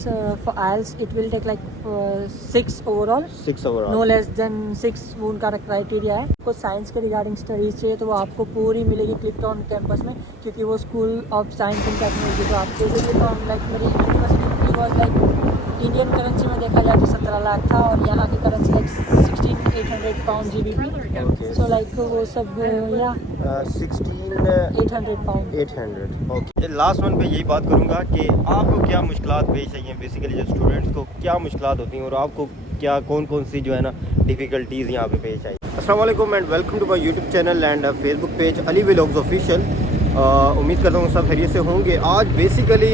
For IELTS, it will take like 6 overall. 6 overall. No less than 6 वो उनका criteria है। आपको साइंस के रिगार्डिंग स्टडीज चाहिए तो वो आपको पूरी मिलेगी क्लिफ्टन कैंपस में, क्योंकि वो school of science and technology. तो आप बेसिकली फ्रॉम लाइक मेरी university was like Indian currency में देखा जाए तो 17 लाख था, और यहाँ की currency like 16,800 pound GBP। So like वो सब या 16,800 पाउंड 800। ओके, लास्ट वन पे यही बात करूँगा कि आपको क्या मुश्किलात पेश आई हैं बेसिकली, जो स्टूडेंट्स को क्या मुश्किलात होती हैं और आपको क्या कौन कौन सी जो है ना डिफ़िकल्टीज़ यहाँ पे पेश आई। अस्सलाम वालेकुम and welcome to my YouTube channel and Facebook page Ali vlogs official. उम्मीद करता हूँ सब खैरियत से होंगे। आज बेसिकली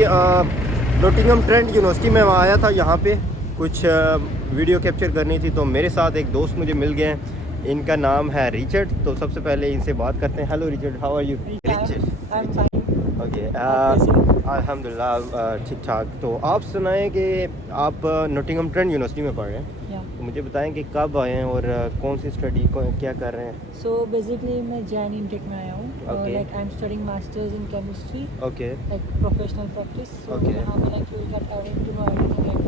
नोटिंघम ट्रेंट यूनिवर्सिटी में आया था, यहाँ पे कुछ वीडियो कैप्चर करनी थी, तो मेरे साथ एक दोस्त मुझे मिल गए हैं। इनका नाम है रिचर्ड। तो सबसे पहले इनसे बात करते हैं। Hello Richard, how are you? Richard okay, अल्हम्दुलिल्लाह ठीक ठाक। तो आप सुनाएं कि आप नोटिंघम ट्रेंट यूनिवर्सिटी में पढ़ रहे हैं, तो मुझे बताएं कि कब आए हैं और कौन सी स्टडी क्या कर रहे हैं। सो बेसिकली मैं जैन इंटेक में आया हूँ। Like I am studying masters in chemistry, okay, like professional practice. Okay. यहाँ पे like you will get everything like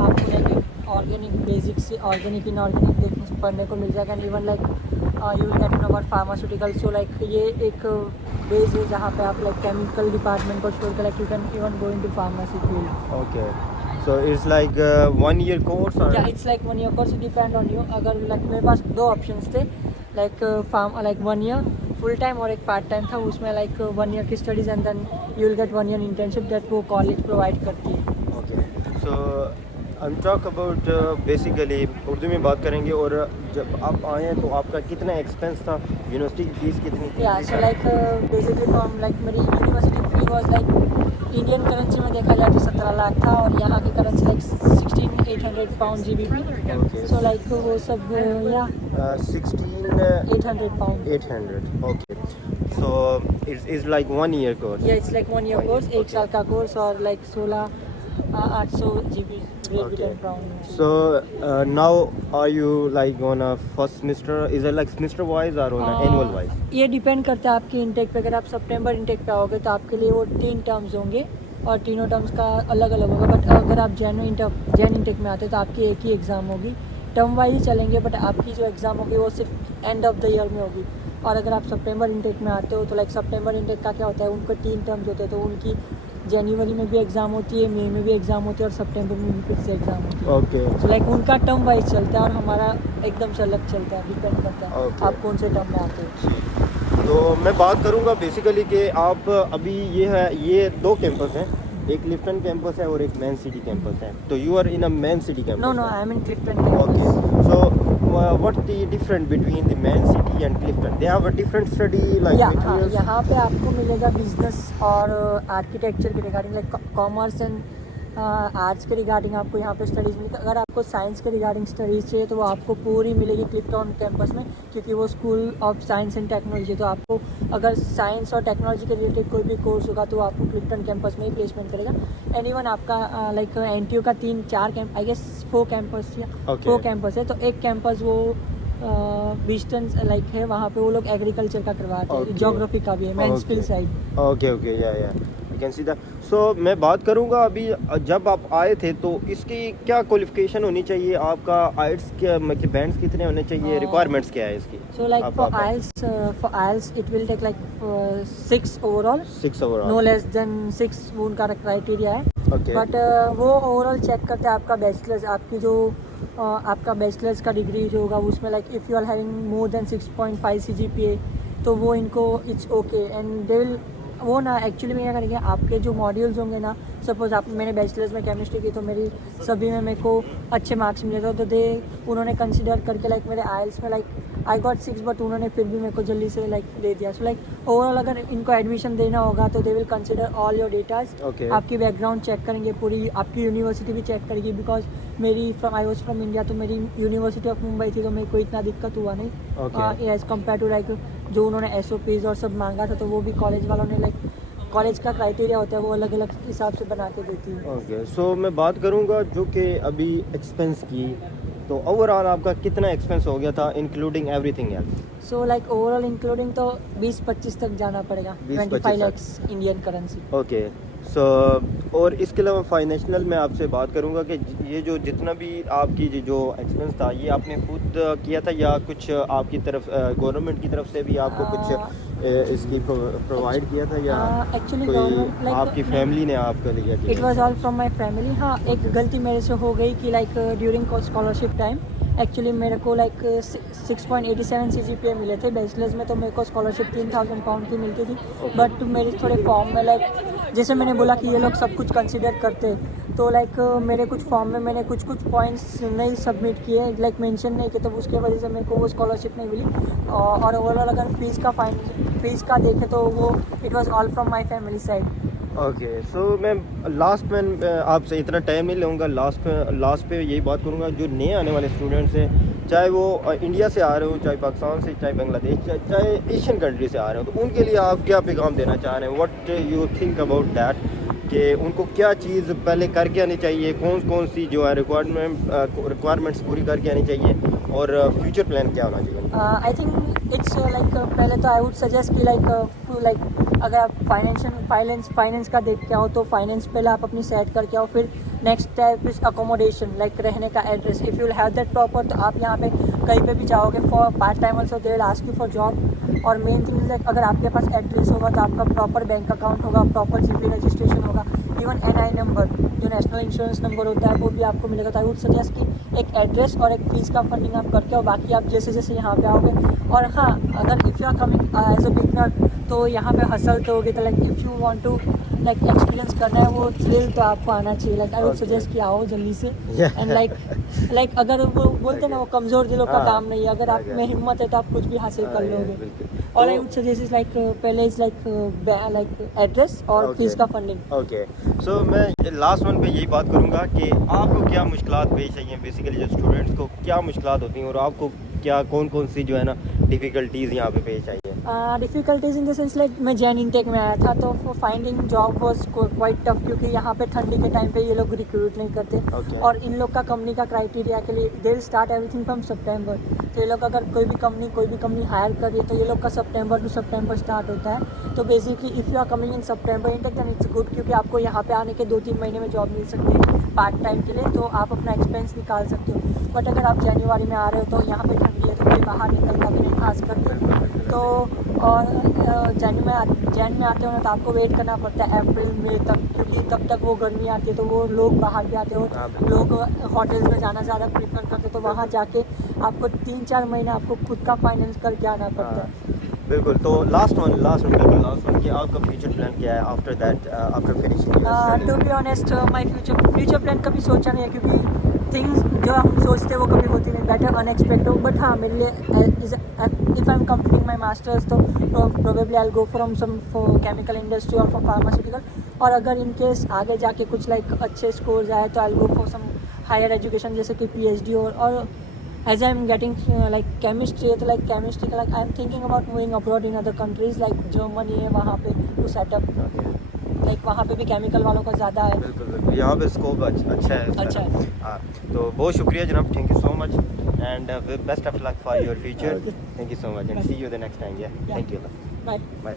आपको लाइक ऑर्गेनिक बेसिक से ऑर्गेनिक इनऑर्गेनिक देखने पढ़ने को मिल जाएगा। And even like you will gate know about pharmaceutical. So like ये एक बेस है जहाँ पे आप लाइक केमिकल डिपार्टमेंट को छोड़ कर like you can even go into pharmacy field. Okay, so it's like 1 year course और या it's like 1 year course, depend on you. अगर लाइक मेरे पास 2 ऑप्शंस थे, like like 1 year full time और एक पार्ट टाइम था। उसमें लाइक 1 year की studies and then you will get 1 year internship that वो कॉलेज प्रोवाइड करती है। ओके, सो हम टॉक अबाउट बेसिकली उर्दू में बात करेंगे। और जब आप आए हैं तो आपका कितना एक्सपेंस था, यूनिवर्सिटी की फीस कितनी थी? या so like basically from like मेरी university fee was like Indian currency में देखा जाए तो 17 लाख था, और यहाँ की currency like 16,800 pound GBP। So like वो सब या 16,800 pound 800। Okay, so it's like 1 year course. या इट्स लाइक 1 year कोर्स, 1 साल का कोर्स, और like 16,800 GB pound. So now are you like on a first semester? Is it like semester wise or on a annual wise? ये depend करता है आपकी intake पे। अगर आप सितंबर इंटेक पे आओगे तो आपके लिए वो 3 टर्म्स होंगे, और तीनों टर्म्स का अलग अलग होगा। बट अगर आप जैन इंटेक में आते हो तो आपकी एक ही एग्ज़ाम होगी। टर्म वाइज ही चलेंगे, बट आपकी जो एग्ज़ाम होगी वो सिर्फ एंड ऑफ द ईयर में होगी। और अगर आप सितंबर इंटेक में आते हो तो लाइक सितंबर इंटेक का क्या होता है, उनको 3 टर्म्स होते हैं। तो उनकी जनवरी में भी एग्ज़ाम होती है, मई में भी एग्ज़ाम होती है, और सितंबर में भी फिर से एग्ज़ाम होती है। ओके, तो लाइक उनका टर्म वाइज चलता है और हमारा एकदम से अलग चलता है। डिपेंड करता है Okay. आप कौन से टर्म में आते हो। तो मैं बात करूँगा बेसिकली कि आप अभी ये 2 कैंपस हैं, एक क्लिफ्टन कैंपस है और एक मेन सिटी कैंपस है। तो you are in a main city campus? No I am in Clifton Okay, campus. so what's the difference between the main city and Clifton? They have a different study like materials? यहाँ पे आपको मिलेगा business और architecture के regarding, like commerce and arts के regarding आपको यहाँ पे स्टडीज़ मिलेगी। अगर आपको साइंस के रिगार्डिंग स्टडीज़ चाहिए तो वो आपको पूरी मिलेगी क्लिफ्टन कैंपस में, क्योंकि वो school of science and technology. तो आपको अगर साइंस और टेक्नोलॉजी के रिलेटेड कोई भी कोर्स होगा तो वो आपको क्लिफ्टन कैंपस में ही प्लेसमेंट करेगा। एंड इवन आपका लाइक NTU का 3-4 कैंप, आई गेस 4 कैंपस या 4 कैंपस है। तो एक कैंपस वो बीस्टन लाइक है, वहाँ पे वो लोग एग्रीकल्चर का करवाते हैं, ज्योग्राफी का भी है, मैनस्फील्ड साइड। ओके, या यू कैन सी दैट। सो मैं बात करूँगा अभी, जब आप आए थे तो इसकी क्या क्वालिफिकेशन होनी चाहिए, आपका आइट्स के मतलब बैंड्स कितने होने चाहिए, रिक्वायरमेंट्स क्या है इसकी? So like for IELTS it will take like 6 overall. 6 overall. No less than 6 वो उनका क्राइटेरिया है। Okay. बट वो ओवरऑल चेक करते हैं आपका बैचलर्स, आपकी जो आपका बैचलर्स का डिग्री जो होगा उसमें like if you are having more than 6.5 CGPA तो वो इनको it's okay. And they will वो ना एक्चुअली में क्या करेंगे, आपके जो मॉड्यूल्स होंगे ना, सपोज आप मैंने बैचलर्स में केमिस्ट्री की तो मेरी सभी में मेरे को अच्छे मार्क्स मिले थे, तो उन्होंने कंसिडर करके लाइक मेरे IELTS में लाइक आई गॉट 6, बट उन्होंने फिर भी मेरे को जल्दी से लाइक दे दिया। सो लाइक ओवरऑल अगर इनको एडमिशन देना होगा तो they will consider all your datas. आपकी बैकग्राउंड चेक करेंगे, पूरी आपकी यूनिवर्सिटी भी चेक करेगी। बिकॉज मेरी आई वॉज फ्रॉम इंडिया, तो मेरी यूनिवर्सिटी ऑफ मुंबई थी, तो मेरे को इतना दिक्कत हुआ नहीं एज़ कम्पेयर टू लाइक जो उन्होंने SOPs और सब मांगा था। तो वो भी कॉलेज वालों ने लाइक कॉलेज का क्राइटेरिया होता है वो अलग अलग हिसाब से बना के देती है। ओके, सो मैं बात करूँगा जो कि अभी एक्सपेंस की, तो ओवरऑल आपका कितना एक्सपेंस हो गया था including everything else? So like overall including तो 20-25 तक जाना पड़ेगा। 25 lakhs इंडियन करेंसी। ओके, सो और इसके अलावा फाइनेंशियल मैं आपसे बात करूंगा कि ये जो जितना भी आपकी जो एक्सपेंस था ये आपने खुद किया था या कुछ आपकी तरफ गवर्नमेंट की तरफ से भी आपको कुछ इसकी प्रोवाइड किया था या एक्चुअली कोई आपकी फैमिली ने आपके लिए it was all from my family. हाँ, एक गलती मेरे से हो गई कि like during scholarship time actually मेरे को लाइक 6.87 CGPA मिले थे बैचलर्स में, तो मेरे को स्कॉलरशिप 3,000 पाउंड की मिलती थी। बट मेरे थोड़े फॉर्म में लाइक जैसे मैंने बोला कि ये लोग सब कुछ कंसिडर करते, तो लाइक मेरे कुछ फॉर्म में मैंने कुछ पॉइंट्स नहीं सबमिट किए, लाइक मेंशन नहीं किए, तो उसके वजह से मेरे को वो स्कॉलरशिप नहीं मिली। और ओवरऑल अगर फीस का देखें तो वो it was all from my family side. Okay, so मैं लास्ट में आपसे इतना टाइम नहीं लूँगा, लास्ट पे यही बात करूँगा जो नए आने वाले स्टूडेंट्स हैं, चाहे वो इंडिया से आ रहे हो, चाहे पाकिस्तान से, चाहे बांग्लादेश, चाहे एशियन कंट्री से आ रहे हो, तो उनके लिए आप क्या पैगाम देना चाह रहे हैं? What you think about that, कि उनको क्या चीज़ पहले करके आनी चाहिए, कौन सी जो है रिक्वायरमेंट्स पूरी करके आनी चाहिए और फ्यूचर प्लान क्या होना चाहिए? आई थिंक इट्स लाइक पहले तो आई वुड सजेस्ट कि लाइक अगर आप फाइनेंस का देख के आओ तो फाइनेंस पहले आप अपनी सेट करके आओ, फिर next step is accommodation, like रहने का address. If you have that proper तो आप यहाँ पे कहीं पे भी जाओगे for part time also they will ask you for job. और मेन थिंग इज लाइक अगर आपके पास एड्रेस होगा तो आपका प्रॉपर बैंक अकाउंट होगा, प्रॉपर GP रजिस्ट्रेशन होगा, इवन NI नंबर जो नेशनल इंश्योरेंस नंबर होता है वो भी आपको मिलेगा। तो आई वुड सजेस्ट कि एक एड्रेस और एक फीस का फंडिंग आप करके आओ, बाकी आप जैसे जैसे यहाँ पे आओगे। और हाँ, अगर if you are coming as a beginner तो यहाँ पे हसल तो होगी, तो like if you want to like experience करना है वो थ्रिल तो आपको आना चाहिए। लाइक आई वुड सजेस्ट कि आओ जल्दी से। एंड लाइक अगर वो बोलते हैं ना वो कमज़ोर दिलों का काम नहीं है, अगर आप में हिम्मत है तो आप कुछ भी हासिल कर लोगे। और I would suggest is like पहले इज लाइक एड्रेस और फीस का फंडिंग। ओके, सो मैं लास्ट वन पे यही बात करूँगा कि आपको क्या मुश्किलात पेश आई हैं, बेसिकली जो स्टूडेंट्स को क्या मुश्किलात होती हैं और आपको क्या कौन सी जो है ना डिफ़िकल्टीज़ यहाँ पे पेश आई है? Difficulties in the sense like मैं जैन इनटेक में आया था तो finding job was quite tough, क्योंकि यहाँ पे ठंडी के टाइम पे ये लोग रिक्रूट नहीं करते। और इन लोग का कंपनी का क्राइटेरिया के लिए they will start everything from September. तो ये लोग अगर कोई भी कंपनी हायर कर रही है तो ये लोग का सितंबर टू सितंबर स्टार्ट होता है। तो basically if you are coming in September intake then it's good, क्योंकि आपको यहाँ पे आने के 2-3 महीने में जॉब मिल सकती है पार्ट टाइम के लिए, तो आप अपना एक्सपेंस निकाल सकते हो। बट अगर आप जनवरी में आ रहे हो तो यहाँ पे ठंडी है तो कोई बाहर निकलता भी नहीं खास करके। तो और जैन में आते हो ना तो आपको वेट करना पड़ता है अप्रैल मई तक, क्योंकि तब तक वो गर्मी आती है तो वो लोग बाहर भी आते हो, लोग होटल्स में जाना ज़्यादा प्रेफर करते, तो वहाँ जाके आपको 3-4 महीने आपको खुद का फाइनेंस करके आना पड़ता है। बिल्कुल, तो लास्ट वन कि आपका फ्यूचर प्लान क्या है after that, after finishing? To be honest my future plan कभी सोचा नहीं है, क्योंकि थिंग्स जो हम सोचते हैं वो कभी होती नहीं, बेटर अनएक्सपेक्टेड। बट हाँ, मेरे लिए if I am completing my masters तो probably I go from some for chemical industry और फॉर फार्मास्यूटिकल। और अगर इन केस आगे जाके कुछ लाइक अच्छे स्कोर्स आए तो I go for some higher education जैसे कि PhD। और as I am getting like chemistry है तो लाइक केमिस्ट्री का like I am thinking about moving abroad in other countries like Germany है, वहाँ पे टू सेटअप, लाइक वहाँ पे भी केमिकल वालों का ज़्यादा है। बिल्कुल, यहाँ पे स्कोप अच्छा है। हाँ, तो बहुत शुक्रिया जनाब, thank you so much and best of luck for your future. Thank you so much and see you the next time. Thank you, bye.